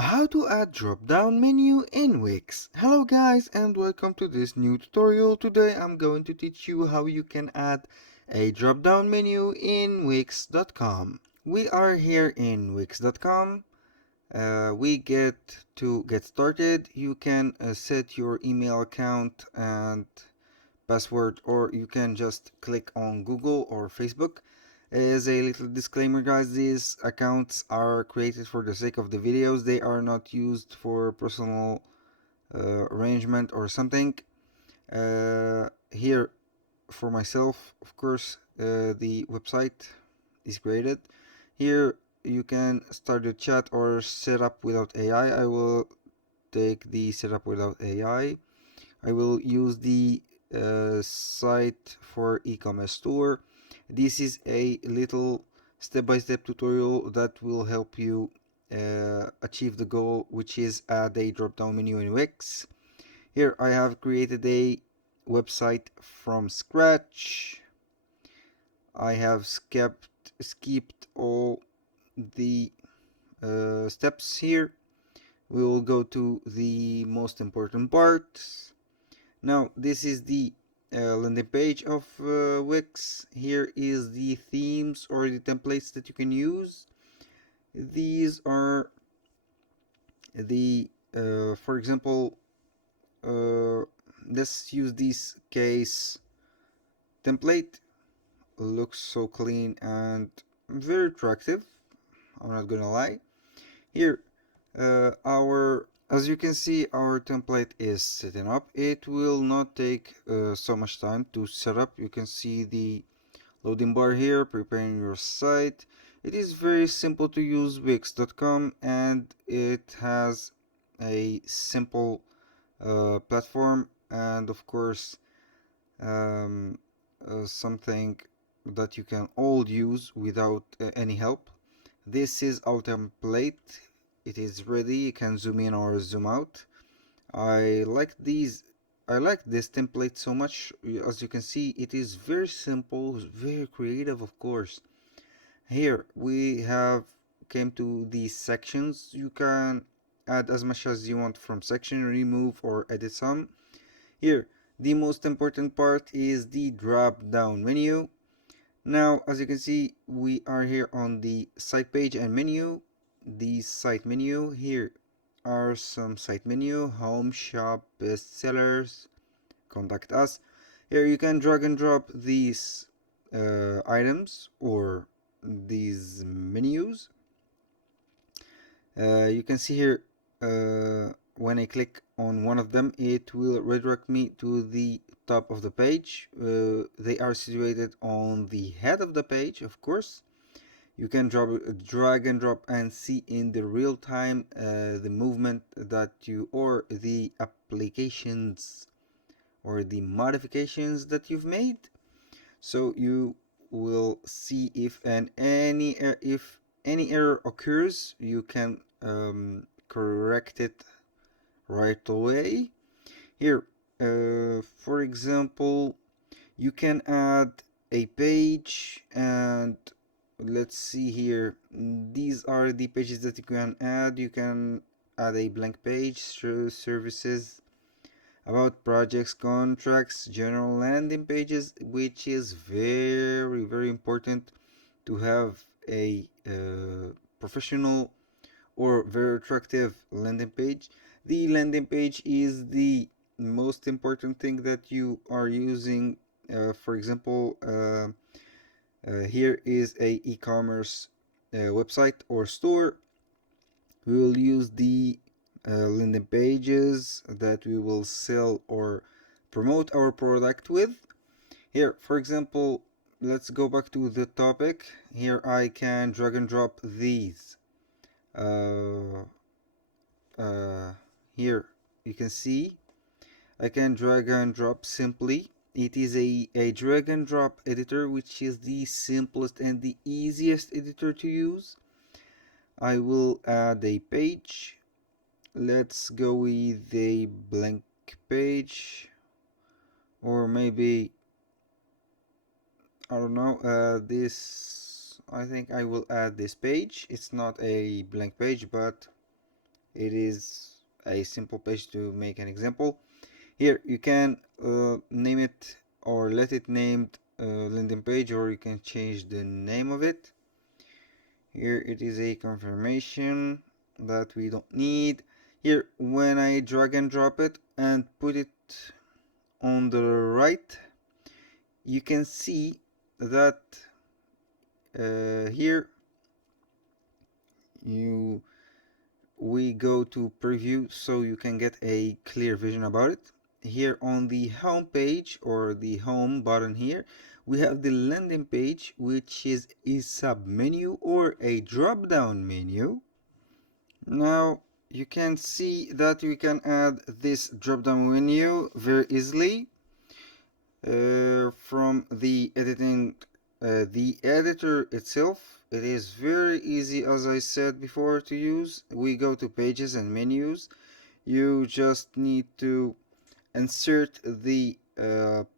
How to add drop down menu in Wix. Hello guys and welcome to this new tutorial. Today I'm going to teach you how you can add a drop down menu in Wix.com. We are here in Wix.com. To get started, you can set your email account and password, or you can just click on Google or Facebook. As a little disclaimer guys, these accounts are created for the sake of the videos. They are not used for personal arrangement or something. Here for myself, of course, the website is created. Here you can start the chat or set up without AI. I will take the setup without AI. I will use the site for e-commerce store. This is a little step-by-step tutorial that will help you achieve the goal, which is add a drop-down menu in Wix. Here I have created a website from scratch. I have skipped all the steps here. We will go to the most important parts. Now this is the landing page of Wix. Here is the themes or the templates that you can use. These are the for example, let's use this case template. Looks so clean and very attractive, I'm not gonna lie. Here our as you can see, our template is setting up. It will not take so much time to set up. You can see the loading bar here, preparing your site. It is very simple to use Wix.com, and it has a simple platform, and of course um, something that you can all use without any help. This is our template. It is ready. You can zoom in or zoom out. I like these. I like this template so much. As you can see, it is very simple, very creative, of course. Here we have came to these sections. You can add as much as you want from section, remove or edit some. Here, the most important part is the drop down menu. Now, as you can see, we are here on the site page and menu. The site menu, here are some site menu: home, shop, bestsellers, contact us. Here you can drag and drop these items or these menus. You can see here when I click on one of them, it will redirect me to the top of the page. They are situated on the head of the page, of course. You can drag and drop and see in the real time the movement that you or the applications or the modifications that you've made. So you will see if any error occurs, you can correct it right away. Here, for example, you can add a page, and let's see here. These are the pages that you can add. You can add a blank page, services, about projects, contracts, general landing pages, which is very important to have a professional or very attractive landing page. The landing page is the most important thing that you are using. For example, here is a e-commerce website or store. We will use the landing pages that we will sell or promote our product with. Here, for example, let's go back to the topic. Here I can drag and drop these. Uh, Here you can see I can drag and drop simply. It is a drag and drop editor, which is the simplest and the easiest editor to use. I will add a page. Let's go with a blank page, or maybe I don't know, this, I think I will add this page. It's not a blank page, but It is a simple page to make an example. Here you can name it or let it named landing page, or you can change the name of it. Here it is a confirmation that we don't need. Here, when I drag and drop it and put it on the right, you can see that here we go to preview, so you can get a clear vision about it. Here on the home page, or the home button, here we have the landing page, which is a sub menu or a drop down menu. Now you can see that we can add this drop down menu very easily from the editor itself. It is very easy, as I said before, to use. We go to pages and menus. You just need to insert the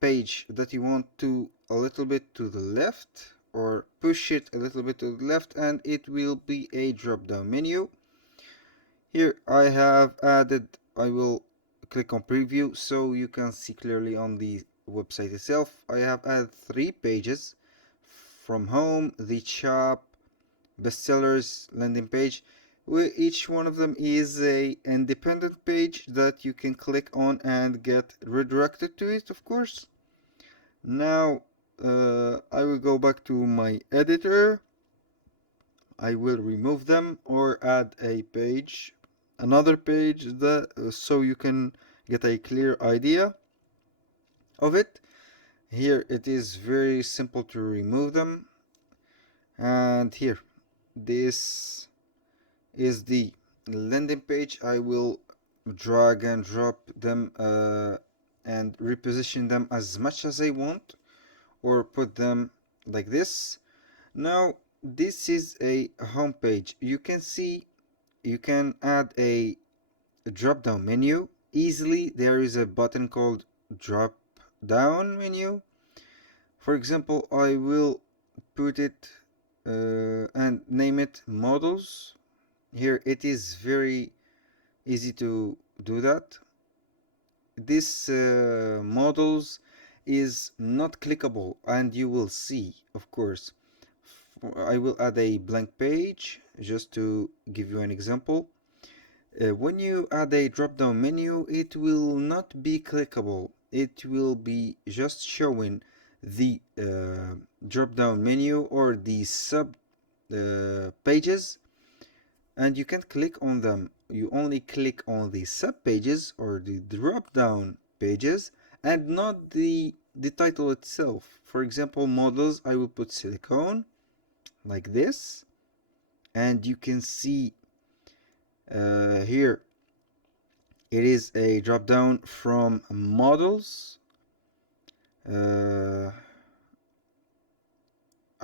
page that you want to a little bit to the left, or push it a little bit to the left, and it will be a drop down menu. Here I have added, I will click on preview so you can see clearly on the website itself. I have added 3 pages from home, the shop, bestsellers, landing page, where each one of them is a independent page that you can click on and get redirected to it, of course. Now I will go back to my editor. I will remove them or add a page, another page, that so you can get a clear idea of it. Here it is very simple to remove them, and here this is the landing page. I will drag and drop them and reposition them as much as I want, or put them like this. Now this is a home page. You can see you can add a drop down menu easily. There is a button called drop down menu. For example, I will put it and name it models. Here it is very easy to do that. This models is not clickable, and you will see, of course. I will add a blank page just to give you an example. When you add a drop down menu, it will not be clickable. It will be just showing the drop down menu or the sub pages, and you can't click on them. You only click on the sub pages or the drop down pages, and not the title itself. For example, models, I will put silicone like this, and you can see here it is a drop down from models. I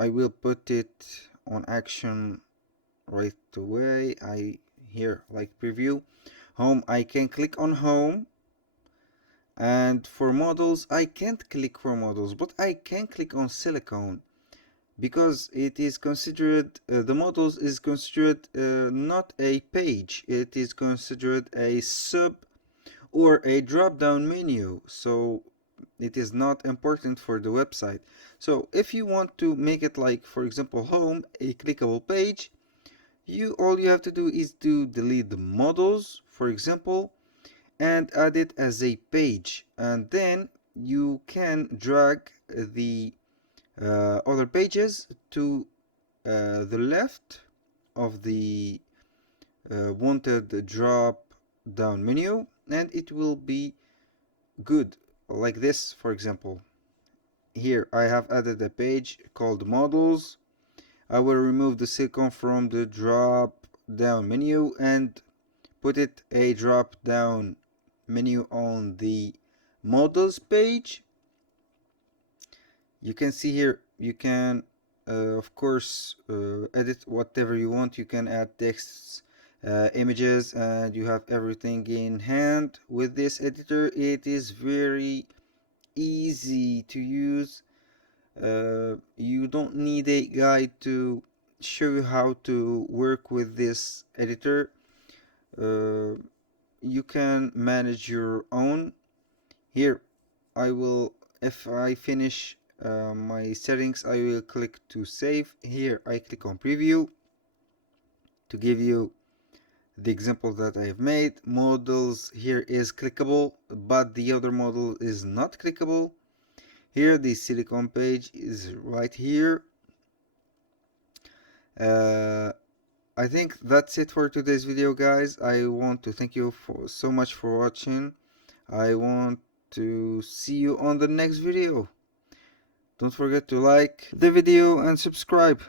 will put it on action right away. I here like preview home, I can click on home, and for models I can't click for models, but I can click on silicone, because it is considered the models is considered not a page. It is considered a sub or a drop down menu, so it is not important for the website. So if you want to make it like, for example, home, a clickable page, all you have to do is to delete the models, for example, and add it as a page, and then you can drag the other pages to the left of the wanted drop down menu, and it will be good like this. For example, here I have added a page called models. I will remove the silicone from the drop down menu and put it a drop down menu on the models page. You can see here you can of course edit whatever you want. You can add texts, images, and you have everything in hand with this editor. It is very easy to use. You don't need a guide to show you how to work with this editor. you can manage your own. Here I will, if I finish my settings, I will click to save. Here I click on preview to give you the example that I have made. Models here is clickable, but the other model is not clickable. Here the silicone page is right here. I think that's it for today's video, guys. I want to thank you so much for watching. I want to see you on the next video. Don't forget to like the video and subscribe.